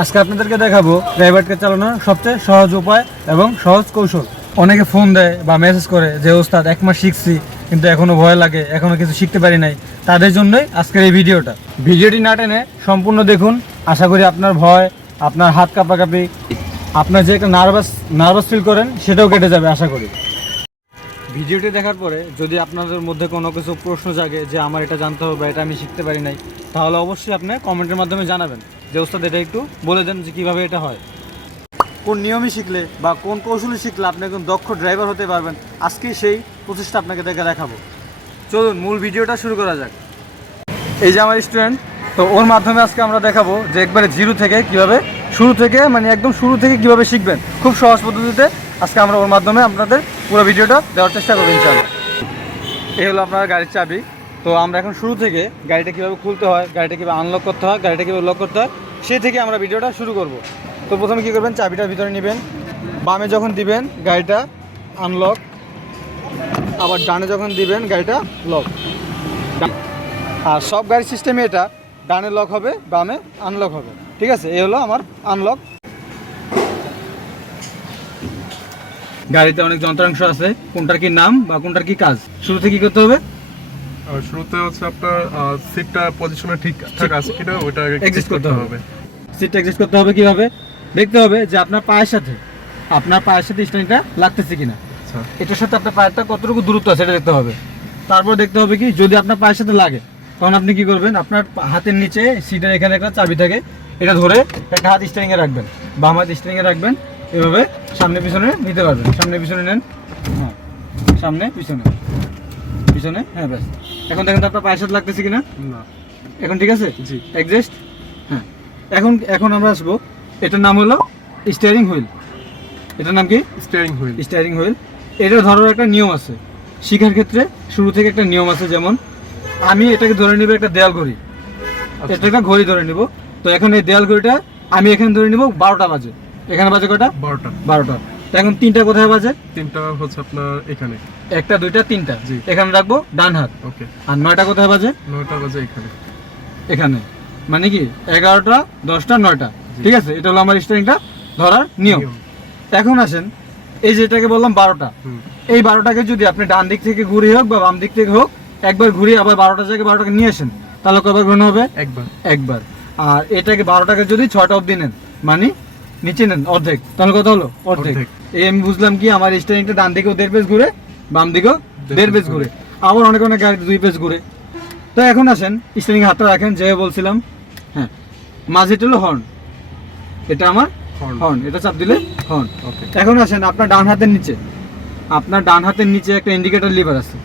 আজকে আপনাদেরকে দেখাবো প্রাইভেটকে চালানোর সবচেয়ে সহজ উপায় এবং সহজ কৌশল। অনেকে ফোন দেয় বা মেসেজ করে যে ওস্তাদ 1 মাস শিখছি কিন্তু এখনো ভয় লাগে, এখনো কিছু শিখতে পারি নাই। তাদের জন্যই আজকের এই ভিডিওটি না টেনে সম্পূর্ণ দেখুন। আশা করি আপনার ভয়, আপনার হাত কাঁপাকাঁপি, আপনার যে একটা নার্ভাস ফিল করেন সেটাও কেটে যাবে আশা করি। ভিডিওটি দেখার পরে যদি আপনাদের মধ্যে কোনো কিছু প্রশ্ন জাগে যে আমার এটা জানতে হবে, এটা আমি শিখতে পারি নাই, তাহলে অবশ্যই আপনি কমেন্টের মাধ্যমে জানাবেন যে ওস্তাদ এটা একটু বলে দেন যে কীভাবে এটা হয়। কোন নিয়মে শিখলে বা কোন কৌশলে শিখলে আপনি একজন দক্ষ ড্রাইভার হতে পারবেন, আজকে সেই প্রচেষ্টা আপনাকে দেখাবো। চলুন মূল ভিডিওটা শুরু করা যাক। এই যে আমার স্টুডেন্ট, তো ওর মাধ্যমে আজকে আমরা দেখাবো যে একবারে জিরো থেকে কীভাবে একদম শুরু থেকে কীভাবে শিখবেন খুব সহজ পদ্ধতিতে। আজকে আমরা ওর মাধ্যমে আপনাদের পুরো ভিডিওটা দেওয়ার চেষ্টা করবো ইনশাআল্লাহ। এই হলো আপনার গাড়ির চাবি। তো আমরা এখন শুরু থেকে গাড়িটা কীভাবে খুলতে হয়, গাড়িটা কীভাবে আনলক করতে হয়, গাড়িটা কীভাবে লক করতে হয় সেই থেকে আমরা ভিডিওটা শুরু করব। তো প্রথমে কী করবেন, চাবিটা ভিতরে নেবেন, বামে যখন দিবেন গাড়িটা আনলক, আবার ডানে যখন দিবেন গাড়িটা লক। আর সব গাড়ির সিস্টেমে এটা ডানে লক হবে, বামে আনলক হবে, ঠিক আছে? এই হলো আমার আনলক। গাড়িতে অনেক যন্ত্রাংশ আছে, কোনটার কি নাম বা কোনটার কি কাজ। শুরুতে কি করতে হবে? শুরুতে হচ্ছে আপনার সিটটা পজিশনে ঠিকঠাক আছে কিনা ওটা এক্সিস্ট করতে হবে। সিটটা এক্সিস্ট করতে হবে কিভাবে? দেখতে হবে যে আপনার পায়ের সাথে স্ট্যান্ডটা লাগতেছে কিনা, এটার সাথে আপনার পায়েরটা কতটুকু দূরত্ব আছে এটা দেখতে হবে। তারপর দেখতে হবে কি, যদি আপনার পায়ের সাথে লাগে তখন আপনি কি করবেন, আপনার হাতের নিচে সিটের এখানে একটা চাবি থাকে, এটা ধরে একটা হাত স্টিয়ারিংয়ে রাখবেন, বাম হাত স্টিয়ারিংয়ে রাখবেন, এভাবে সামনে পিছনে নিতে পারবেন। সামনে পিছনে নেন, হ্যাঁ সামনে পিছনে, হ্যাঁ ব্যাস। এখন দেখেন তো আপনার পায়ের সাথে লাগতেছে কিনা? না। এখন ঠিক আছে? জি। এক্সিস্ট। হ্যাঁ, এখন আমরা আসবো, এটার নাম হলো স্টিয়ারিং হুইল। এটার নাম কি? Steering wheel. এটা ধরার একটা নিয়ম আছে শিখার ক্ষেত্রে, শুরু থেকে একটা নিয়ম আছে। যেমন আমি এটাকে ধরে নিব একটা দেয়াল ঘড়ি, এটা একটা ঘড়ি ধরে নিব। তো এখন এই দেয়াল ঘড়িটা আমি এখানে ধরে নিব 12টা বাজে। এখানে বাজে কয়টা? 12টা। এখন 3টা কোথায় বাজে? 3টা হচ্ছে আপনার এখানে, 1টা 2টা 3টা এখানে রাখবো ডান হাত। ওকে। আর 9টা কোথায় বাজে? 9টা বাজে এখানে। মানে কি 11টা 10টা 9টা, ঠিক আছে? এটা হলো আমার স্টিয়ারিংটা ধরার নিয়ম। এখন আসেন, এই যে এটাকে বললাম 12টা, এই 12টাকে যদি আপনি ডান দিক থেকে ঘুরিয়ে হোক বা বাম দিক থেকে হোক, একবার ঘুরিয়ে আবার 12টা জায়গায় 12টাকে নিয়ে আসেন, তাহলে কয়বার ঘোরানো হবে? একবার। আর এটাকে 12টাকে যদি 6টা অবধি নেন, মানে নিচে নেন অর্ধেক, তাহলে কত হলো? অর্ধেক। এই আমি বুঝলাম কি, আমার স্টিয়ারিংটা ডান দিকেও 1.5 পেজ ঘুরে, বাম দিকেও 1.5 পেজ ঘুরে, আবার অনেক গাড়িতে 2 পেজ ঘুরে। তো এখন আসেন, স্টিয়ারিং হাতটা রাখেন যে বলছিলাম, হ্যাঁ মাঝেটা হলো হর্ন, এটা আমার হর্ন, এটা চাপ দিলে হর্ন। এখন আসেন, আপনার ডান হাতের নিচে একটা ইন্ডিকেটর লিভার আছে।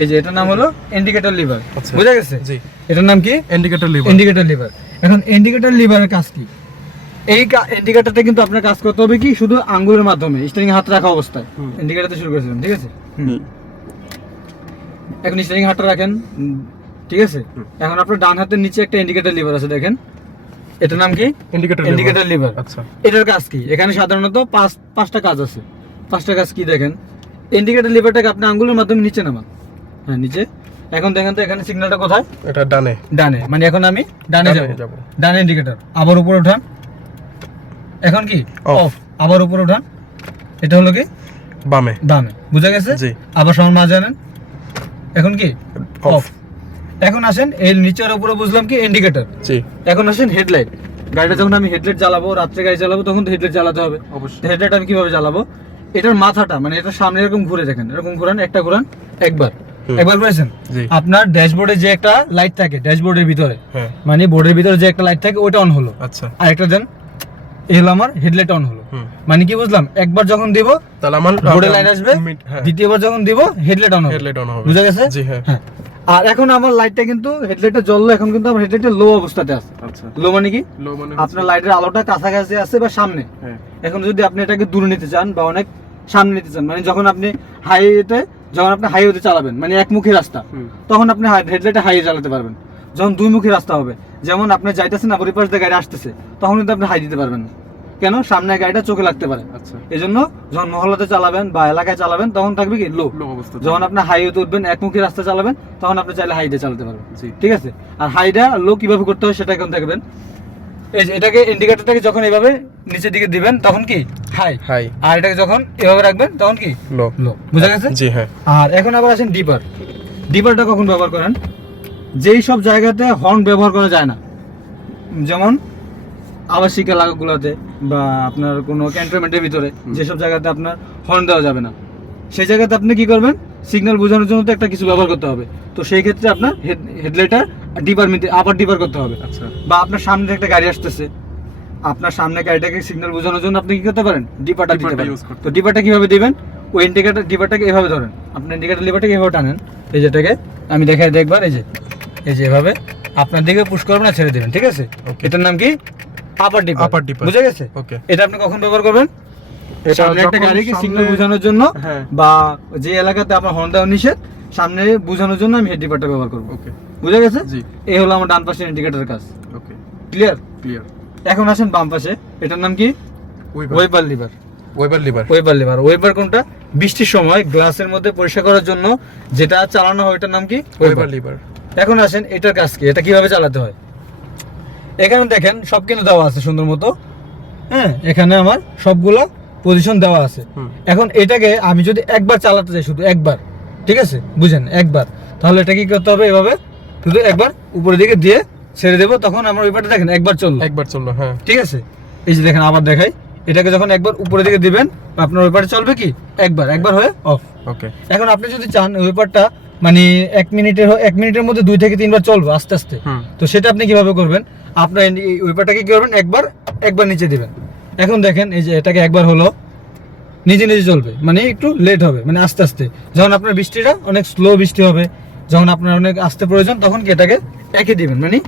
এই যে এটার নাম হলো ইন্ডিকেটর লিভার, বুঝা গেছে? জি। এটার নাম কি? Indicator liver. এখন ইন্ডিকেটর লিভারের কাজ কি? এই ইন্ডিকেটরটা কিন্তু আপনার কাজ করতে হবে কি, শুধু আঙ্গুলের মাধ্যমে স্টিয়ারিং হাত রাখা অবস্থায়। ইন্ডিকেটরতে শুরু করেছিলাম, ঠিক আছে? এখন স্টিয়ারিং হাতটা রাখেন, ঠিক আছে? এখন আপনার ডান হাতের নিচে একটা ইন্ডিকেটর লিভার আছে, দেখেন এটার নাম কি? Indicator liver. আচ্ছা, এটার কাজ কি? এখানে সাধারণত পাঁচটা কাজ আছে। 5টা কাজ কি দেখেন। ইন্ডিকেটর লিভারটাকে আপনি আঙ্গুলের মাধ্যমে নিচে নামান, হ্যাঁ নিচে। এখন দেখেন তো এখানে সিগন্যালটা কোথায়? এটা ডানে, মানে এখন আমি ডানে যাব। ডানে ইন্ডিকেটর, আবার উপরে উঠান, এখন কি অফ, আবার উপরে উঠান, এটা হলো কি বামে। বুঝা গেছে? জি। আবার সমান মাঝে আনেন, এখন কি অফ। এখন আসেন, এই নিচে আর উপরে বুঝলাম কি ইন্ডিকেটর। জি। এখন আসেন হেডলাইট। গাড়িটা যখন আমি হেডলাইট জ্বালাবো, রাত্রে গাড়ি চালাবো, তখন তো হেডলাইট জ্বালাতে হবে। অবশ্যই। হেডলাইট আমি কিভাবে জ্বালাবো? এটার মাথাটা, মানে এটা সামনে এরকম ঘুরে দেখেন, এরকম ঘুরান, একটা ঘুরান একবার ঘুরেছেন। আপনার ড্যাশবোর্ডে যে একটা লাইট থাকে, ড্যাশবোর্ডের ভিতরে, মানে বোর্ডের ভিতরে যে একটা লাইট থাকে, ওইটা অন হলো। আচ্ছা। আর একটা দেন, এই হলো আমার হেডলাইট অন হলো। মানে কি বুঝলাম, একবার যখন দিব তাহলে আমার বোর্ডে লাইট আসবে, দ্বিতীয়বার যখন দিব হেডলাইট অন হবে। বুঝা গেছে? জি। হ্যাঁ। আর এখন আমার লাইটটা কিন্তু, হেডলাইটটা জ্বললো, এখন কিন্তু আমার হেডলাইটটা লো অবস্থাতে আছে। আচ্ছা। লো মানে কি? লো মানে আপনার লাইটের আলোটা কাছাকাছি আছে বা সামনে। এখন যদি আপনি এটাকে দূরে নিতে চান বা অনেক সামনে নিতে চান, মানে যখন আপনি হাইওয়েতে চালাবেন, মানে একমুখী রাস্তা, তখন আপনি হেডলাইটটা হাইয়ে চালাতে পারবেন। যখন দুইমুখী রাস্তা হবে, যেমন আপনি যাইতেছেন আবার ওই পাশ দিয়ে গাড়ি আসতেছে, তখন কিন্তু আপনি হাই দিতে পারবেন না। কেন? সামনে গাড়িটা চোখে লাগতে পারে। আচ্ছা। এই জন্য যখন মহল্লাতে চালাবেন বা এলাকায় চালাবেন, তখন থাকবে কি লো অবস্থা। যখন আপনি হাইওয়েতে উঠবেন, একমুখী রাস্তা চালাবেন, তখন আপনি চাইলে হাইডে চালাতে পারবেন। ঠিক আছে? আর হাইডা লো কিভাবে করতে হয় সেটা এখন দেখবেন। এই যে এটাকে ইন্ডিকেটরটাকে যখন এভাবে নিচের দিকে দিবেন তখন কি হাই, হাই, আর এটাকে যখন এভাবে রাখবেন তখন কি লো। লো। বুঝা গেছে? জি হ্যাঁ। আর এখন আবার আসেন ডিপার। ডিপারটা কখন ব্যবহার করেন? যেই সব জায়গাতে হর্ন ব্যবহার করা যায় না, যেমন আবাসিক এলাকাগুলোতে বা আপনার কোনো ক্যান্টনমেন্টের ভিতরে যেসব জায়গাতে আপনার হর্ন দেওয়া যাবে না, সেই জায়গাতে আপনি কি করবেন, সিগন্যাল বোঝানোর জন্য তো একটা কিছু ব্যবহার করতে হবে। তো সেই ক্ষেত্রে আপনার হেডলাইটার ডিপার আবার ডিপার করতে হবে। আচ্ছা, বা আপনার সামনে একটা গাড়ি আসতেছে, আপনার সামনে গাড়িটাকে সিগন্যাল বোঝানোর জন্য আপনি কি করতে পারেন, ডিপারটা দিতে ডিপারটা পারেন। use করতে তো ডিপারটা কিভাবে দিবেন, ওই ইন্ডিকেটর ডিপারটাকে এভাবে ধরেন, আপনি ইন্ডিকেটর লিভারটাকে এভাবে টানেন, এই যেটাকে আমি দেখাই দেখবার, এই যে এভাবে আপনার দিকে পুশ করবেন না, ছেড়ে দেবেন, ঠিক আছে? Okay. এটার নাম কি আপার ডিপার। Upper dipper। বুঝে গেছে? ওকে। এটা আপনি কখন ব্যবহার করবেন? এটা সামনে একটা যখন গাড়িকে সামনে- সিগন্যাল বোঝানোর জন্য, হ্যাঁ। বা যে এলাকাতে আপনার হর্ন দেওয়া নিষেধ সামনে বোঝানোর জন্য আমি হেড ডিপারটা ব্যবহার করবো। ওকে, বুঝে গেছে? জি, এই হলো আমার ডান পাশের ইন্ডিকেটরের কাজ। ওকে, ক্লিয়ার? ক্লিয়ার। এখন আসেন বাম পাশে, এটার নাম কি weber liver. Weber liver. Weber liver. Weber কোনটা? বৃষ্টির সময় গ্লাসের মধ্যে পরিষ্কার করার জন্য যেটা চালানো হয় ওটার নাম কি? Weber liver. এখন আসেন এটার কাজ কি, এটা কিভাবে চালাতে হয়। এখানে দেখেন সব কিন্তু দেওয়া আছে সুন্দর মতো, হ্যাঁ, এখানে আমার সবগুলো পজিশন দেওয়া আছে। হুম। এখন এটাকে আমি যদি একবার চালাতে চাই, শুধু একবার, ঠিক আছে, বুঝেন, একবার, তাহলে এটা কি করতে হবে, এভাবে শুধু একবার উপরের দিকে দিয়ে ছেড়ে দেবো, তখন আমার ওয়েবারটা দেখেন একবার চললো, একবার চললো, হ্যাঁ। ঠিক আছে? এই যে দেখেন আবার দেখাই, এটাকে যখন একবার উপরের দিকে দিবেন আপনার ওয়েবারটা চলবে কি একবার হয়ে অফ। ওকে। এখন আপনি যদি চান ওয়েবারটা মানে 1 মিনিটের মধ্যে 2 থেকে 3 বার চলবে আস্তে আস্তে, হুম। তো সেটা আপনি কিভাবে করবেন, আপনার এই ওয়েবারটাকে কি করবেন, একবার নিচে দিবেন। এখন দেখেন এই যে এটাকে একবার হলো, নিজে চলবে, মানে একটু লেট হবে, মানে আস্তে আস্তে। যখন আপনার বৃষ্টিটা অনেক স্লো বৃষ্টি হবে, যখন আপনার অনেক আস্তে প্রয়োজন, তখন কি এটাকে একে দিবেন, মানে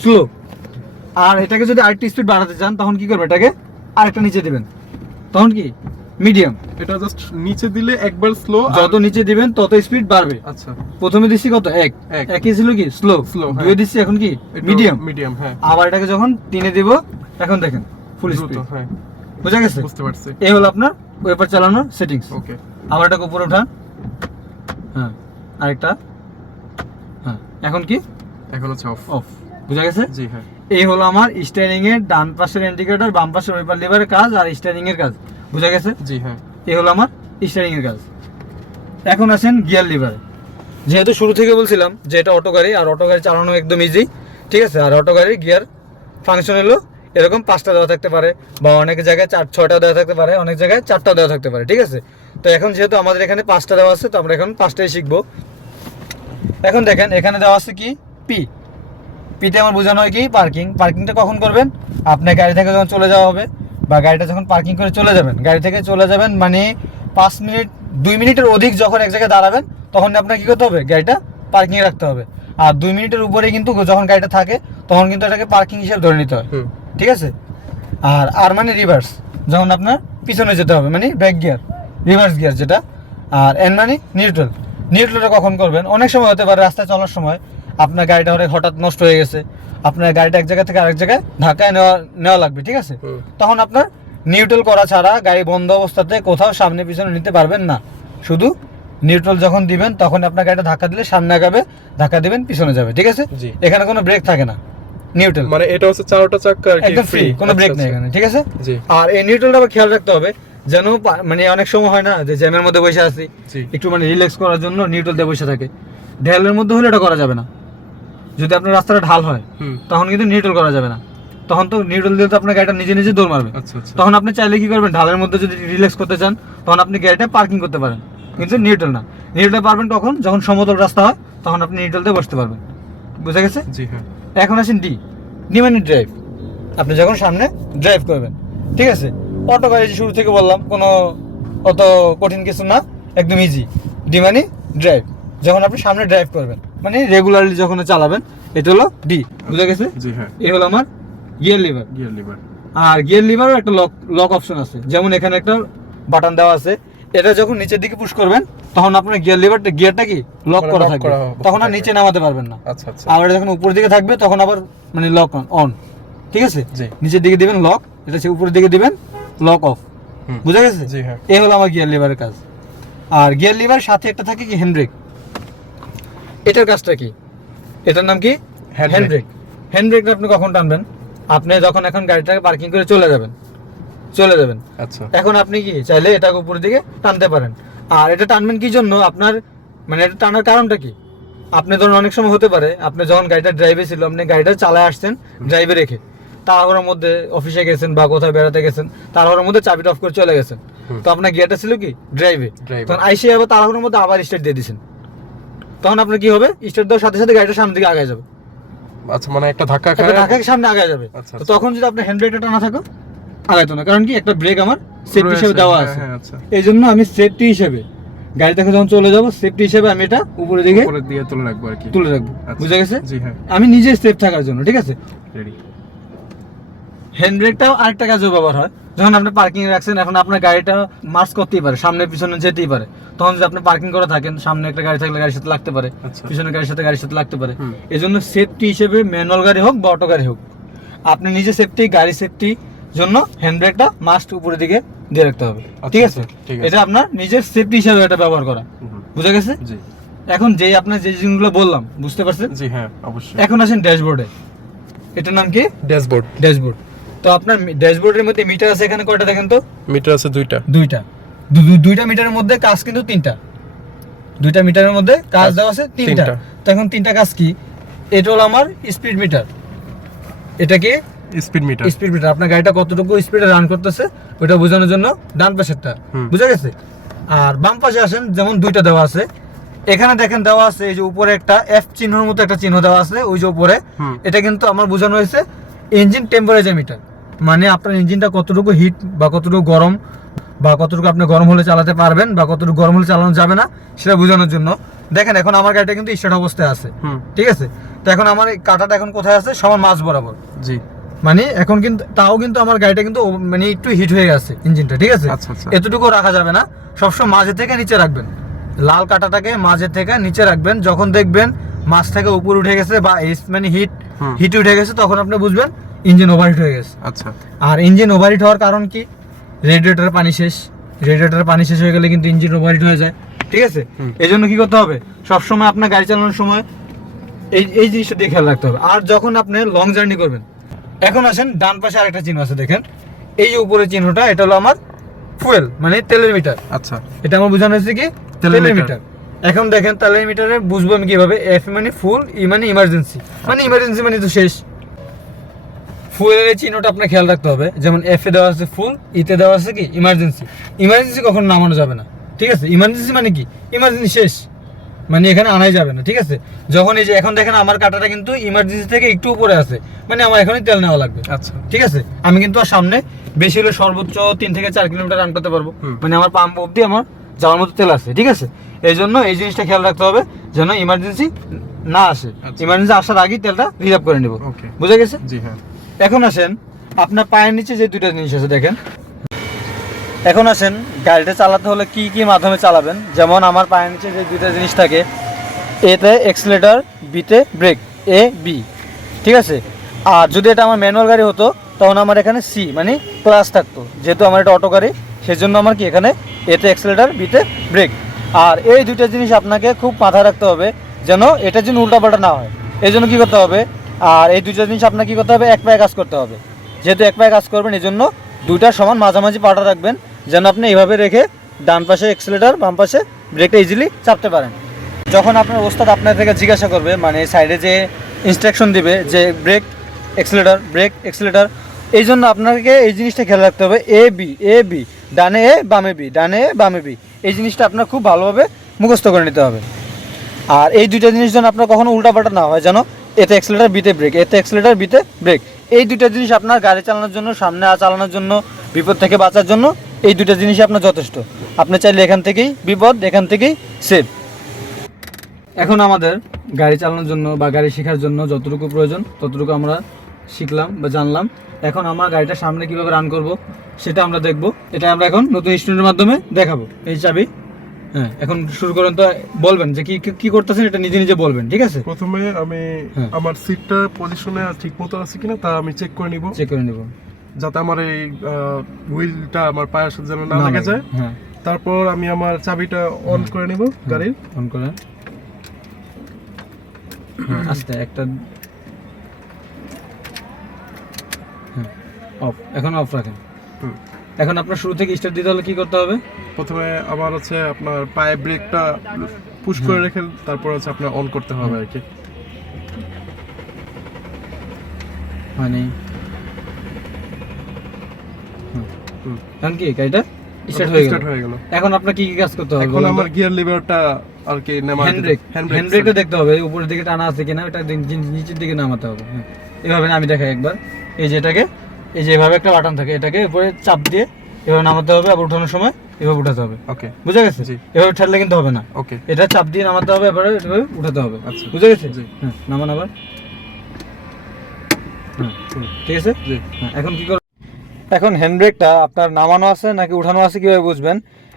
স্লো। আর এটাকে যদি আরেকটু স্পিড বাড়াতে চান তখন কি করবেন, এটাকে আরেকটা নিচে দিবেন, তখন কি মিডিয়াম। এটা জাস্ট নিচে দিলে একবার স্লো, যত নিচে দিবেন তত স্পিড বাড়বে। আচ্ছা, প্রথমে দিচ্ছি কত, এক, এক। একই ছিল কি স্লো, Slow, হ্যাঁ। 2 দিচ্ছি এখন কি মিডিয়াম। মিডিয়াম, হ্যাঁ, আবার এটাকে যখন 3 দিব, এখন দেখেন ফুল দ্রুত, স্পিড। হ্যাঁ, বুঝা গেছে? বুঝতে পারছি। এই হলো আপনার ওয়েবার চালানোর সেটিংস। ওকে, আবার এটাকে উপরে উঠান, হ্যাঁ, আরেকটা, হ্যাঁ, এখন কি এখন হচ্ছে অফ। অফ। বুঝা গেছে? জি হ্যাঁ, এই হলো আমার স্টিয়ারিং এর ডান পাশের ইন্ডিকেটর, বাম পাশের ওয়েবার লিভারের কাজ আর স্টিয়ারিং এর কাজ। বুঝা গেছে? জি হ্যাঁ, এই হলো আমার স্টিয়ারিং এর কাজ। এখন আসেন গিয়ার লিভারে। যেহেতু শুরু থেকে বলছিলাম যে এটা অটো গাড়ি, আর অটো গাড়ি চালানো একদম ইজি, ঠিক আছে? আর অটো গাড়ির গিয়ার ফাংশন হলো এরকম 5টা দেওয়া থাকতে পারে, বা অনেক জায়গায় 4-6টা দেওয়া থাকতে পারে, অনেক জায়গায় 4টা দেওয়া থাকতে পারে, ঠিক আছে? তো এখন যেহেতু আমাদের এখানে 5টা দেওয়া আছে, তো আমরা এখন 5টাই শিখবো। এখন দেখেন এখানে দেওয়া আছে কি পি। পিতে আমার বোঝানো হয় কি পার্কিং। পার্কিংটা কখন করবেন, আপনার গাড়ি থেকে যখন চলে যাওয়া হবে, বা গাড়িটা যখন পার্কিং করে চলে যাবেন, গাড়ি থেকে চলে যাবেন মানে 5 মিনিট 2 মিনিটের অধিক যখন এক জায়গায় দাঁড়াবেন, তখন আপনার কি করতে হবে, গাড়িটা পার্কিংয়ে রাখতে হবে। আর 2 মিনিটের উপরে কিন্তু যখন গাড়িটা থাকে তখন কিন্তু এটাকে পার্কিং হিসেবে ধরে নিতে হয়, হুম। ঠিক আছে? আর মানে রিভার্স, যখন আপনার পিছনে যেতে হবে, মানে ব্যাক গিয়ার, রিভার্স গিয়ার যেটা। আর এন মানে নিউট্রাল। নিউট্রালটা কখন করবেন, অনেক সময় হতে পারে রাস্তায় চলার সময় আপনার গাড়িটা হঠাৎ নষ্ট হয়ে গেছে, আপনার গাড়িটা এক জায়গা থেকে আরেক জায়গায় ধাক্কায় নেওয়া লাগবে, ঠিক আছে? হুম। তখন আপনার নিউট্রাল করা ছাড়া গাড়ি বন্ধ অবস্থাতে কোথাও সামনে পিছনে নিতে পারবেন না। শুধু নিউট্রাল যখন দিবেন তখন আপনার গাড়িটা ধাক্কা দিলে সামনে আগাবে, ধাক্কা দিবেন পিছনে যাবে, ঠিক আছে? জি। এখানে কোনো ব্রেক থাকে না, নিউট্রাল মানে এটা হচ্ছে 4টা চাকা আর কি একদম ফ্রি, কোনো ব্রেক নেই এখানে, ঠিক আছে? জি। আর এই নিউট্রালটা আবার খেয়াল রাখতে হবে যেন মানে অনেক সময় হয় না যে জ্যামের মধ্যে বসে আছি, জি। একটু মানে রিল্যাক্স করার জন্য নিউট্রাল দিয়ে বসে থাকে, ঢালের মধ্যে হলে এটা করা যাবে না। যদি আপনার রাস্তাটা ঢাল হয় হুম। তখন কিন্তু নিউট্রাল করা যাবে না, তখন তো নিউট্রাল দিয়ে তো আপনার গাড়িটা নিজে দৌড় মারবে। আচ্ছা আচ্ছা, তখন আপনি চাইলে কি করবেন, ঢালের মধ্যে যদি রিল্যাক্স করতে চান তখন আপনি গাড়িটা পার্কিং করতে পারেন, কিন্তু নিউট্রাল না। নিউট্রাল পারবেন কখন, যখন সমতল রাস্তা হয় তখন আপনি নিউট্রাল দিয়ে বসতে পারবেন। বুঝা গেছে? জি হ্যাঁ, এখন আসেন ডি। ডি মানে ড্রাইভ। আপনি যখন সামনে ড্রাইভ করবেন, ঠিক আছে? অটো গাড়ি শুরু থেকে বললাম কোনো অত কঠিন কিছু না, একদম ইজি। ডি মানে ড্রাইভ, যখন আপনি সামনে ড্রাইভ করবেন, মানে রেগুলারলি যখন চালাবেন, এটা হলো ডি। বুঝা গেছে? জি হ্যাঁ, এই হলো আমার গিয়ার লিভার। Gear lever. আর গিয়ার লিভারও একটা লক অপশন আছে, যেমন এখানে একটা বাটন দেওয়া আছে, এটা যখন নিচের দিকে পুশ করবেন তখন আপনার গিয়ারটা কি লক মানে করা lock থাকবে, করা তখন আর থাকবে। নিচে নামাতে পারবেন না। আচ্ছা আচ্ছা, আবার যখন উপরের দিকে থাকবে তখন আবার মানে লক অন, ঠিক আছে? জি। নিচের দিকে দিবেন লক, এটা হচ্ছে উপরের দিকে দিবেন লক অফ। হুম। বুঝা গেছে? জি হ্যাঁ। এই হলো আমার গিয়ার লিভারের কাজ। আর গিয়ার লিভার সাথে একটা থাকে কি হ্যান্ডব্রেক। এটার কাজটা কি, এটার নাম কি Hand হ্যান্ডব্রেক। হ্যান্ডব্রেকটা আপনি কখন টানবেন, আপনি যখন এখন গাড়িটাকে পার্কিং করে চলে যাবেন, আচ্ছা এখন আপনি কি চাইলে এটাকে উপরের দিকে টানতে পারেন। আর এটা টানবেন কি জন্য, আপনার মানে এটা টানার কারণটা কি, আপনি ধরুন অনেক সময় হতে পারে আপনি যখন গাড়িটা ড্রাইভে ছিল, আপনি গাড়িটা চালায় আসছেন ড্রাইভে রেখে, তাড়াহুড়োর মধ্যে অফিসে গেছেন বা কোথাও বেড়াতে গেছেন, তাড়াহুড়োর মধ্যে চাবিটা অফ করে চলে গেছেন, তো আপনার গিয়ারটা ছিল কি ড্রাইভে, তখন আইসে আবার তাড়াহুড়োর মধ্যে আবার স্টার্ট দিয়ে দিয়েছেন, তখন আপনার কি হবে, স্টার্ট দেওয়ার সাথে সাথে গাড়িটা সামনের দিকে আগায় যাবে, আচ্ছা মানে একটা ধাক্কা একটা খায় ধাক্কায় সামনে আগায় যাবে। আচ্ছা, তো তখন যদি আপনার হ্যান্ড ব্রেকটা টানা থাকো, আগাইতো না, কারণ কি একটা ব্রেক আমার সেফটি হিসেবে দেওয়া আছে। আচ্ছা এই জন্য আমি সেফটি হিসেবে গাড়ি থেকে যখন চলে যাবো, সেফটি হিসেবে আমি এটা উপরের দিকে উপরে দিয়ে তুলে রাখবো আর কি। তুলে রাখবো, আচ্ছা। বুঝা গেছে? জি হ্যাঁ, আমি নিজে সেফ থাকার জন্য, ঠিক আছে। রেডি। হ্যান্ড ব্রেকটাও আরেকটা কাজে ব্যবহার হয়, যখন আপনি পার্কিং এ রাখছেন, এখন আপনার গাড়িটা মার্চ করতেই পারে, সামনে পিছনে যেতেই পারে, তখন যদি আপনি পার্কিং করে থাকেন, সামনে একটা গাড়ি থাকলে গাড়ির সাথে লাগতে পারে, আচ্ছা। পিছনে গাড়ির সাথে লাগতে পারে। হুম। এই জন্য সেফটি হিসেবে ম্যানুয়াল গাড়ি হোক বা অটো গাড়ি হোক, আপনি নিজে সেফটি, গাড়ি সেফটি জন্য হ্যান্ড ব্রেকটা মাস্ট উপরের দিকে দিয়ে রাখতে হবে, ঠিক আছে? ঠিক আছে। এটা আপনার নিজের সেফটি হিসেবে এটা ব্যবহার করা, বুঝা গেছে? জি এখন যেই আপনার যে জিনিসগুলো বললাম, বুঝতে পারছেন? জি হ্যাঁ অবশ্যই। এখন আসেন ড্যাশবোর্ডে। এটার নাম কি? ড্যাশবোর্ড। ড্যাশবোর্ড। তো আপনার ড্যাশবোর্ডের মধ্যে মিটার আছে, এখানে কয়টা দেখেন তো? মিটার আছে দুইটা। দুইটা মিটারের মধ্যে কাজ কিন্তু তিনটা। দুইটা মিটারের মধ্যে কাজ দেওয়া আছে তিনটা। তো এখন তিনটা কাজ কি? এটা হলো আমার স্পিড মিটার। এটা কি? Speed metre. Speed metre. আপনার গাড়িটা কতটুকু স্পিডে রান করতেছে ওটা বোঝানোর জন্য ডান পাশেরটা, বুঝা গেছে? আর বাম পাশে আসেন, যেমন দুইটা দেওয়া আছে, এখানে দেখেন দেওয়া আছে এই যে উপরে একটা এফ চিহ্নের মতো একটা চিহ্ন দেওয়া আছে, ওই যে উপরে, এটা কিন্তু আমার বোঝানো হয়েছে ইঞ্জিন টেম্পারেচার মিটার। মানে আপনার ইঞ্জিনটা কতটুকু হিট বা কতটুকু গরম, বা কতটুকু আপনি গরম হলে চালাতে পারবেন বা কতটুকু গরম হলে চালানো যাবে না, সেটা বোঝানোর জন্য। দেখেন এখন আমার গাড়িটা কিন্তু স্টার্ট অবস্থায় আছে, ঠিক আছে? তো এখন আমার এই কাঁটাটা এখন কোথায় আছে? সবার মাঝ বরাবর। জি। মানে এখন কিন্তু তাও কিন্তু আমার গাড়িটা কিন্তু মানে একটু হিট হয়ে গেছে ইঞ্জিনটা, ঠিক আছে? আচ্ছা আচ্ছা। এতটুকু রাখা যাবে না, সবসময় মাঝে থেকে নিচে রাখবেন, লাল কাঁটাটাকে মাঝে থেকে নিচে রাখবেন। যখন দেখবেন মাঝ থেকে উপর উঠে গেছে বা মানে হিট উঠে গেছে, তখন আপনি বুঝবেন ইঞ্জিন ওভারহিট হয়ে গেছে। আচ্ছা। আর ইঞ্জিন ওভারহিট হওয়ার কারণ কি? রেডিয়েটরের পানি শেষ। রেডিয়েটরের পানি শেষ হয়ে গেলে কিন্তু ইঞ্জিন ওভারহিট হয়ে যায়, ঠিক আছে? এই জন্য কি করতে হবে? সবসময় আপনার গাড়ি চালানোর সময় এই জিনিসটা দিয়ে খেয়াল রাখতে হবে। আর যখন আপনি লং জার্নি করবেন, এখন আসেন ডান পাশে আরেকটা চিহ্ন আছে, দেখেন এই যে উপরের চিহ্নটা, এটা হলো আমার ফুয়েল মানে তেলের মিটার। আচ্ছা। এটা আমার বোঝানো হচ্ছে কি? তেলের মিটার। এখন দেখেন তেলের মিটারে বুঝবো আমি কিভাবে? এফ মানে ফুল, ই মানে ইমার্জেন্সি, মানে ইমার্জেন্সি মানে তো শেষ। ফুয়েলের এই চিহ্নটা আপনার খেয়াল রাখতে হবে, যেমন এফ এ দেওয়া আছে ফুল, ইতে দেওয়া আছে কি ইমার্জেন্সি। ইমার্জেন্সি কখনো নামানো যাবে না, ঠিক আছে? ইমার্জেন্সি মানে কি? ইমার্জেন্সি শেষ, মানে এখানে আনাই যাবে না, ঠিক আছে? যখন এই যে এখন দেখেন আমার কাঁটাটা কিন্তু ইমার্জেন্সি থেকে একটু উপরে আছে, মানে আমার এখনই তেল নেওয়া লাগবে, আচ্ছা। ঠিক আছে? আমি কিন্তু আর সামনে বেশি হলে সর্বোচ্চ 3 থেকে 4 কিলোমিটার রান করতে পারবো, মানে আমার পাম্প অবধি আমার যাওয়ার মতো তেল আছে, ঠিক আছে? এই জন্য এই জিনিসটা খেয়াল রাখতে হবে যেন ইমার্জেন্সি না আসে। ইমার্জেন্সি আসার আগেই তেলটা রিজার্ভ করে নেব, ওকে। বুঝা গেছে? জি হ্যাঁ। এখন আসেন আপনার পায়ের নিচে যে দুইটা জিনিস আছে দেখেন। এখন আসেন গাড়িটা চালাতে হলে কি কি মাধ্যমে চালাবেন। যেমন আমার পায়ের নিচে যে দুইটা জিনিস থাকে, এতে এক্সিলারেটর, বিতে ব্রেক, এ বি, ঠিক আছে? আর যদি এটা আমার ম্যানুয়াল গাড়ি হতো, তখন আমার এখানে সি মানে ক্লাচ থাকতো। যেহেতু আমার এটা অটো গাড়ি, সেজন্য আমার কি এখানে এতে এক্সিলারেটর, বিতে ব্রেক। আর এই দুইটা জিনিস আপনাকে খুব মাথায় রাখতে হবে যেন এটার জন্য উল্টাপাল্টা না হয়। এই জন্য কী করতে হবে? আর এই দুইটা জিনিস আপনাকে কী করতে হবে? এক পায়ে কাজ করতে হবে। যেহেতু এক পায়ে কাজ করবেন, এই জন্য দুইটার সমান মাঝামাঝি পাটা রাখবেন, যেন আপনি এইভাবে রেখে ডান পাশে এক্সিলারেটর, বাম পাশে ব্রেকটা ইজিলি চাপতে পারেন। যখন আপনার ওস্তাদ আপনার থেকে জিজ্ঞাসা করবে, মানে সাইডে যে ইনস্ট্রাকশন দিবে যে ব্রেক এক্সিলারেটর, এই জন্য আপনাকে এই জিনিসটা খেয়াল রাখতে হবে, এ বি, ডানে এ বামে বি, ডানে এ বামে বি। এই জিনিসটা আপনার খুব ভালোভাবে মুখস্থ করে নিতে হবে। আর এই দুইটা জিনিস যেন আপনার কখনো উল্টাপাল্টা না হয়, যেন এতে এক্সিলারেটর, বিতে ব্রেক, এতে এক্সিলারেটর, বিতে ব্রেক। এই দুইটা জিনিস আপনার গাড়ি চালানোর জন্য, সামনে চালানোর জন্য, বিপদ থেকে বাঁচার জন্য এই দুইটা জিনিসই আপনার যথেষ্ট। আপনি চাইলে এখান থেকেই বিপদ, এখান থেকেই সেফ। এখন আমাদের গাড়ি চালানোর জন্য বা গাড়ি শেখার জন্য যতটুকু প্রয়োজন ততটুকু আমরা শিখলাম বা জানলাম। এখন আমরা গাড়িটা সামনে কিভাবে রান করব সেটা আমরা দেখব। এটা আমরা এখন নতুন স্টুডেন্টের মাধ্যমে দেখাবো। এই চাবি, হ্যাঁ, এখন শুরু করেন। তো বলবেন যে কি করতেছেন, এটা নিজে নিজে বলবেন, ঠিক আছে? প্রথমে আমি আমার সিটটা পজিশনে ঠিক মতো আছে কিনা তা আমি চেক করে নিব, যাতে আমার এই হুইলটা আমার পায়ের সাথে যেন না লেগে যায়। হ্যাঁ, তারপর আমি আমার চাবিটা অন করে নিব গাড়ির। অন করেন, আস্তে একটা অফ, এখন অফ রাখেন। হুম। এখন আপনার শুরু থেকে স্টার্ট দিতে হলে কি করতে হবে? প্রথমে আবার হচ্ছে আপনার পায়ে ব্রেকটা পুশ করে রেখে তারপর হচ্ছে আপনার অন করতে হবে আর কি। মানে হুম। এখন কি গাড়িটা স্টার্ট হয়ে স্টার্ট গেল। হয়ে গেল। এখন আপনার কি কি কাজ করতে হবে? এখন আমার গিয়ার লিভারটা আর কি নামাতে হ্যান্ড ব্রেক, হ্যান্ড হ্যান্ড ব্রেকটা দেখতে হবে উপরের দিকে টানা আছে কিনা, ওটা নিচের দিকে নামাতে হবে। হ্যাঁ, এভাবে আমি দেখাই একবার। এই যে এটাকে, এই যে এভাবে একটা বাটন থাকে, এটাকে উপরে চাপ দিয়ে এভাবে নামাতে হবে, আবার উঠানোর সময় এভাবে উঠাতে হবে। ওকে, বুঝা গেছে? জি। এভাবে ঠাড়লে কিন্তু হবে না, ওকে, এটা চাপ দিয়ে নামাতে হবে, এবারে এভাবে উঠাতে হবে। আচ্ছা, বুঝা গেছে? জি। হ্যাঁ, নামান আবার। হ্যাঁ, ঠিক আছে। জি। হ্যাঁ, এখন কি করবেন? এখন হ্যান্ড ব্রেকটা আপনার নামানো আছে নাকি উঠানো আছে কিভাবে বুঝবেন?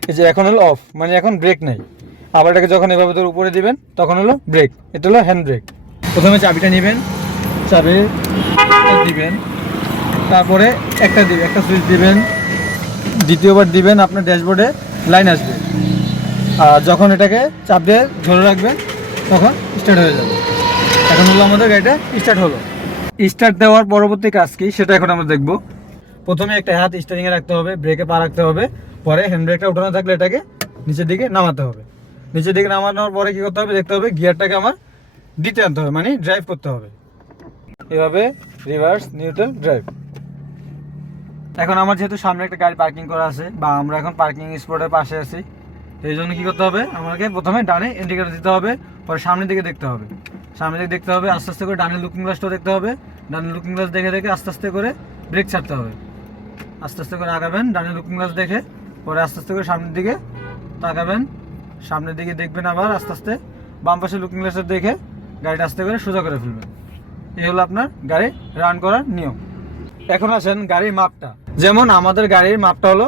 এই যে এখন হলো অফ, মানে এখন ব্রেক নেই। আবার এটাকে যখন এভাবে ধরে উপরে দিবেন তখন হলো ব্রেক, এটা হলো হ্যান্ড ব্রেক। প্রথমে চাবিটা নেবেন, চাবি দিবেন, তারপরে একটা সুইচ দিবেন, দ্বিতীয়বার দিবেন, আপনার ড্যাশবোর্ডে লাইন আসবে। আর যখন এটাকে চাপ দিয়ে ধরে রাখবেন তখন স্টার্ট হয়ে যাবে। এখন হলো আমাদের গাড়িটা স্টার্ট হলো। স্টার্ট দেওয়ার পরবর্তী কাজ কি সেটা এখন আমরা দেখব। প্রথমে একটা হাত স্টিয়ারিংয়ে রাখতে হবে, ব্রেকে পা রাখতে হবে, পরে হ্যান্ড ব্রেকটা উঠানো থাকলে এটাকে নিচের দিকে নামাতে হবে। নিচের দিকে নামানোর পরে কি করতে হবে? দেখতে হবে গিয়ারটাকে আমার দিতে আনতে হবে, মানে ড্রাইভ করতে হবে। এভাবে রিভার্স, নিউট্রাল, ড্রাইভ। এখন আমার যেহেতু সামনে একটা গাড়ি পার্কিং করা আছে, বা আমরা এখন পার্কিং স্পটের পাশে আছি, এই জন্য কী করতে হবে? আমাকে প্রথমে ডানে ইন্ডিকেটর দিতে হবে, পরে সামনের দিকে দেখতে হবে। সামনের দিকে দেখতে হবে, আস্তে আস্তে করে ডানের লুকিং গ্লাসটাও দেখতে হবে। ডানের লুকিং গ্লাস দেখে দেখে আস্তে আস্তে করে ব্রেক ছাড়তে হবে। আস্তে আস্তে করে আগাবেন ডানের লুকিং গ্লাস দেখে, পরে আস্তে আস্তে করে সামনের দিকে তাকাবেন, সামনের দিকে দেখবেন, আবার আস্তে আস্তে বাম পাশে লুকিং গ্লাসটা দেখে গাড়িটা আস্তে করে সোজা করে ফেলবেন। এই হলো আপনার গাড়ি রান করার নিয়ম। এখন আসেন গাড়ির মাপটা। যেমন আমাদের গাড়ির মাপটা হলো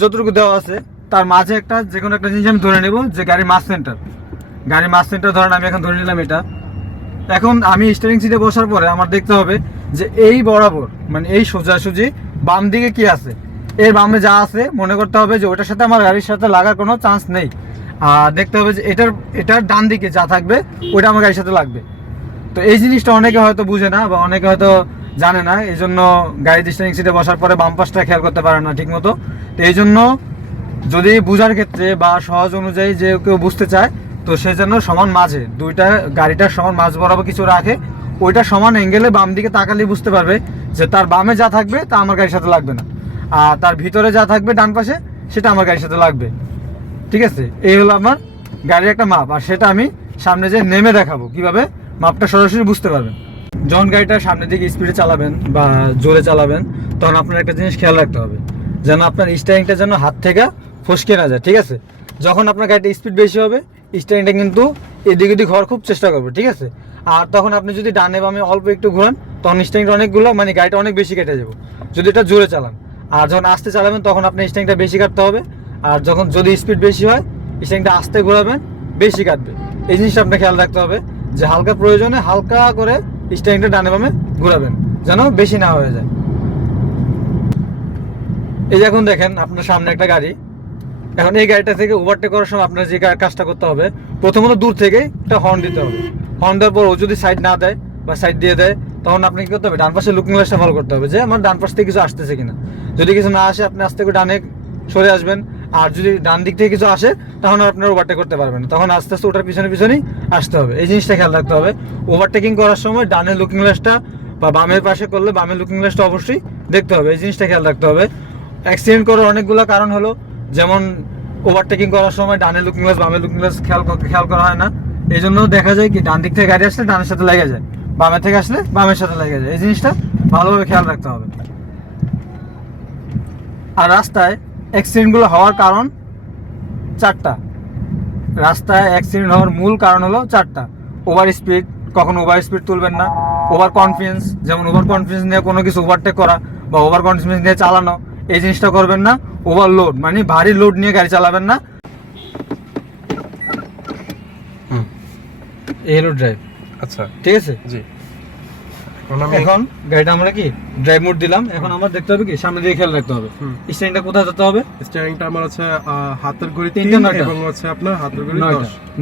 যতটুকু দেওয়া আছে তার মাঝে একটা যে কোনো একটা জিনিস আমি ধরে নেব, যে গাড়ির মাস সেন্টার। গাড়ির মাস সেন্টার ধরেন আমি এখন ধরে নিলাম এটা। এখন আমি স্টিয়ারিং সিটে বসার পরে আমার দেখতে হবে যে এই বরাবর, মানে এই সোজাসুজি বাম দিকে কি আছে, এর বামে যা আছে মনে করতে হবে যে ওটার সাথে আমার গাড়ির সাথে লাগার কোনো চান্স নেই। আর দেখতে হবে যে এটার ডান দিকে যা থাকবে ওটা আমার গাড়ির সাথে লাগবে। তো এই জিনিসটা অনেকে হয়তো বুঝে না, বা অনেকে হয়তো জানে না, এই জন্য গাড়ির স্টিয়ারিং সিটে বসার পরে বাম পাশটা খেয়াল করতে পারে না ঠিক মতো। তো এই জন্য যদি বোঝার ক্ষেত্রে বা সহজ অনুযায়ী যে কেউ বুঝতে চায়, তো সে যেন সমান মাঝে দুইটা গাড়িটার সমান মাঝ বরাবর কিছু রাখে, ওইটা সমান অ্যাঙ্গেলে বাম দিকে তাকালেই বুঝতে পারবে যে তার বামে যা থাকবে তা আমার গাড়ির সাথে লাগবে না, আর তার ভিতরে যা থাকবে ডান পাশে সেটা আমার গাড়ির সাথে লাগবে। ঠিক আছে, এই হলো আমার গাড়ির একটা মাপ, আর সেটা আমি সামনে যে নেমে দেখাবো কিভাবে মাপটা সরাসরি বুঝতে পারবেন। যখন গাড়িটা সামনের দিকে স্পিডে চালাবেন বা জোরে চালাবেন, তখন আপনার একটা জিনিস খেয়াল রাখতে হবে, যেন আপনার স্টিয়ারিংটা যেন হাত থেকে ফসকে না যায়। ঠিক আছে, যখন আপনার গাড়িটা স্পিড বেশি হবে, স্টিয়ারিংটা কিন্তু এদিক ওদিক হওয়ার খুব চেষ্টা করবে। ঠিক আছে, আর তখন আপনি যদি ডানে বামে অল্প একটু ঘোরান, তখন স্টিয়ারিংটা অনেকগুলো, মানে গাড়িটা অনেক বেশি কেটে যাবে যদি এটা জোরে চালান। আর যখন আস্তে চালাবেন তখন আপনি স্টিয়ারিংটা বেশি কাটতে হবে, আর যখন যদি স্পিড বেশি হয় স্টিয়ারিংটা আস্তে ঘোরাবেন, বেশি কাটবে। এই জিনিসটা আপনার খেয়াল রাখতে হবে যে হালকা প্রয়োজনে হালকা করে স্টিয়ারিংটা ডানে বামে ঘোরাবেন, যেন বেশি না হয়ে যায়। এই যে এখন দেখেন আপনার সামনে একটা গাড়ি, এখন এই গাড়িটা থেকে ওভারটেক করার সময় আপনার যে কাজটা করতে হবে, প্রথমত দূর থেকে একটা হর্ন দিতে হবে। হর্ন দেওয়ার পর ও যদি সাইড না দেয় বা সাইড দিয়ে দেয়, তখন আপনি কি করতে হবে? ডান পাশে লুকিং গ্লাসটা ফলো করতে হবে যে আমার ডান পাশ থেকে কিছু আসতেছে কিনা। যদি কিছু না আসে আপনি আস্তে করে ডানে সরে আসবেন, আর যদি ডান দিক থেকে কিছু আসে তখন আপনার ওভারটেক করতে পারবেন না, তখন আস্তে আস্তে ওটার পিছনেই আসতে হবে। এই জিনিসটা খেয়াল রাখতে হবে। ওভারটেকিং করার সময় ডানের লুকিং গ্লাসটা বা বামের পাশে করলে বামের লুকিং গ্লাসটা অবশ্যই দেখতে হবে। এই জিনিসটা খেয়াল রাখতে হবে। অ্যাক্সিডেন্ট করার অনেকগুলো কারণ হলো, যেমন ওভারটেকিং করার সময় ডানের লুকিং গ্লাস বামের লুকিং গ্লাস খেয়াল করা হয় না। এই জন্য দেখা যায় কি ডান দিক থেকে গাড়ি আসলে ডানের সাথে লেগে যায়, বামের থেকে আসলে বামের সাথে লেগে যায়। এই জিনিসটা ভালোভাবে খেয়াল রাখতে হবে। আর রাস্তায় অ্যাক্সিডেন্টগুলো হওয়ার কারণ 4টা। রাস্তায় অ্যাক্সিডেন্ট হওয়ার মূল কারণ হলো 4টা। ওভার স্পিড, কখনো ওভার স্পিড তুলবেন না। ওভার কনফিডেন্স, যেমন ওভার কনফিডেন্স নিয়ে কোনো কিছু ওভারটেক করা বা ওভার কনফিডেন্স নিয়ে চালানো, এই জিনিসটা করবেন না। ওভারলোড, মানে ভারী লোড নিয়ে গাড়ি চালাবেন না। এই হলো ড্রাইভ। আচ্ছা, ঠিক আছে, জি। এখন গাড়িটা আমরা কি ড্রাইভ মোড দিলাম। এখন আমার দেখতে হবে কি সামনে দিকে খেয়াল রাখতে হবে, স্টিয়ারিংটা কোথায় যেতে হবে। স্টিয়ারিংটা আমার হচ্ছে হাতের ঘড়ি 3 এবং হচ্ছে আপনার হাতের ঘড়ি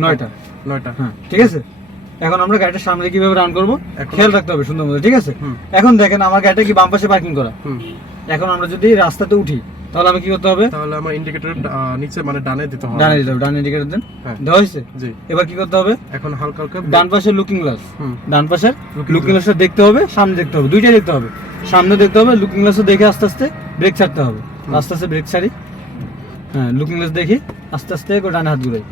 9টা। হ্যাঁ, ঠিক আছে। এখন আমরা গাড়িটা সামনে কিভাবে রান করবো এখন- খেয়াল রাখতে হবে সুন্দর মতো, ঠিক আছে? হুম। এখন দেখেন আমার গাড়িটা কি বাম পাশে পার্কিং করা। হুম। এখন আমরা যদি রাস্তাতে উঠি তাহলে আমি কি করতে হবে? তাহলে আমার ইন্ডিকেটর নিচে মানে ডানে দিতে হবে। ডানে দিতে হবে, ডান ইন্ডিকেটর দেন। হ্যাঁ। দেওয়া হয়েছে? জি। এবার কি করতে হবে? এখন হালকা হালকা ডান পাশের লুকিং গ্লাস, হুম। ডান পাশের Looking লুকিং গ্লাসটা দেখতে হবে, সামনে দেখতে হবে, দুইটাই দেখতে হবে। সামনে দেখতে হবে, লুকিং গ্লাসও দেখে আস্তে আস্তে ব্রেক ছাড়তে হবে। আস্তে আস্তে ব্রেক ছাড়ি, হ্যাঁ লুকিং গ্লাস দেখি, আস্তে আস্তে করে ডানে হাত ঘুরাই,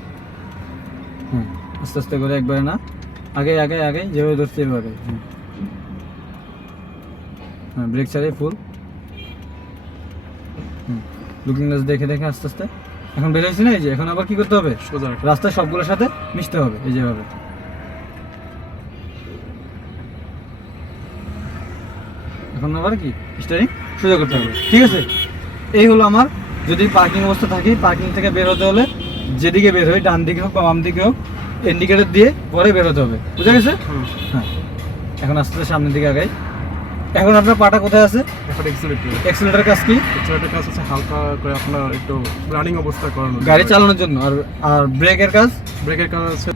হ্যাঁ আস্তে আস্তে করে, একবারে না, আগে আগে আগে যেভাবে ধরছি এভাবে, হ্যাঁ ব্রেক ছাড়ি ফুল, লুকিং গ্লাস দেখে দেখে আস্তে আস্তে। এখন বের হয়েছি না, এই যে এখন আবার কি করতে হবে? সোজা রাখো। রাস্তায় সবগুলোর সাথে মিশতে হবে, এই যেভাবে। এখন আবার কি স্টিয়ারিং সোজা করতে হবে, ঠিক আছে? এই হলো আমার, যদি পার্কিং অবস্থা থাকি, পার্কিং থেকে বের হতে হলে যেদিকে বের হই, ডান দিকে হোক বা বাম দিকে হোক, ইন্ডিকেটর দিয়ে পরে বের হতে হবে, বুঝা গেছে? হুম। হ্যাঁ, এখন আস্তে আস্তে সামনের দিকে আগাই। এখন আপনার পাটা কোথায় আছে? এখন এক্সিলেটর। এক্সিলেটার কাজ কি? এক্সিলেটর কাজ হচ্ছে হালকা করে আপনার একটু রানিং অবস্থা করানো। গাড়ি চালানোর জন্য। আর আর ব্রেকের কাজ? ব্রেকের কাজ আছে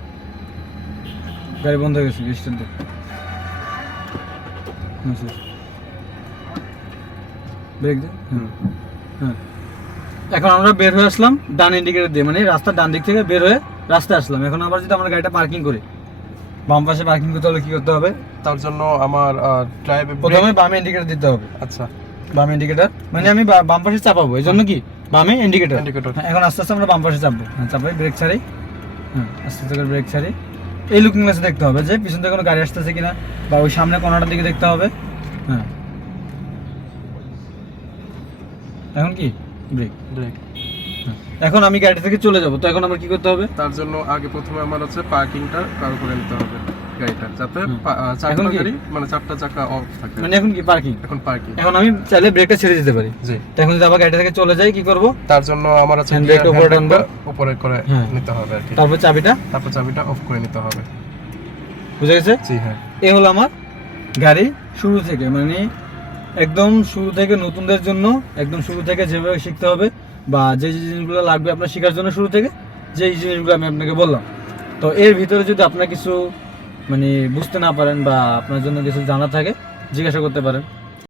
গাড়ি বন্ধ হয়ে গেছে, স্টার্ট দে। ব্রেক দে। হ্যাঁ, এখন আমরা বের হয়ে আসলাম ডান ইন্ডিকেটর দিয়ে, মানে রাস্তার ডান দিক থেকে বের হয়ে রাস্তায় আসলাম। এখন আবার যদি আমরা গাড়িটা পার্কিং করি, বাম পাশে পার্কিং করতে হলে কি করতে হবে? তার জন্য আমার ড্রাইভ প্রথমে বামে ইন্ডিকেটর দিতে হবে। আচ্ছা। বামে ইন্ডিকেটর মানে আমি বাম পাশে চাপাবো, এই জন্য কি বামে ইন্ডিকেটর। Indicator। এখন আস্তে আস্তে আমরা বাম পাশে চাপবো, হ্যাঁ চাপাই, ব্রেক ছাড়ি, হ্যাঁ আস্তে আস্তে করে ব্রেক ছাড়ি। এই লুকিং গ্লাসে দেখতে হবে যে পিছন থেকে কোনো গাড়ি আসতেছে কিনা, বা ওই সামনে কোনাটার দিকে দেখতে হবে। হ্যাঁ, এখন কি ব্রেক। ব্রেক। এখন আমি গাড়ি থেকে চলে যাব, তো এখন আমার কি করতে হবে? তার জন্য আগে প্রথমে আমার হচ্ছে পার্কিংটা কারো করে নিতে হবে গাড়িটা, যাতে হুম। চারটা এখন কি? গাড়ি মানে চারটা চাকা অফ থাকে। মানে এখন কি পার্কিং। এখন পার্কিং। এখন আমি চাইলে ব্রেকটা ছেড়ে দিতে পারি। জি। তো এখন যদি আবার গাড়ি থেকে চলে যাই কি করব? তার জন্য আমার হচ্ছে Handbrake gear উপরে টানবো। handbrake উপরে করে হ্যাঁ। নিতে হবে আর কি। তারপর চাবিটা, তারপর চাবিটা অফ করে নিতে হবে। বুঝে গেছে? জি হ্যাঁ। এই হলো আমার গাড়ি শুরু থেকে, মানে একদম শুরু থেকে নতুনদের জন্য, একদম শুরু থেকে যেভাবে শিখতে হবে বা যে যে জিনিসগুলো লাগবে আপনার শেখার জন্য শুরু থেকে, যে জিনিসগুলো আমি আপনাকে বললাম। তো এর ভিতরে যদি আপনার কিছু মানে বুঝতে না পারেন বা আপনার জন্য কিছু জানা থাকে জিজ্ঞাসা করতে পারেন।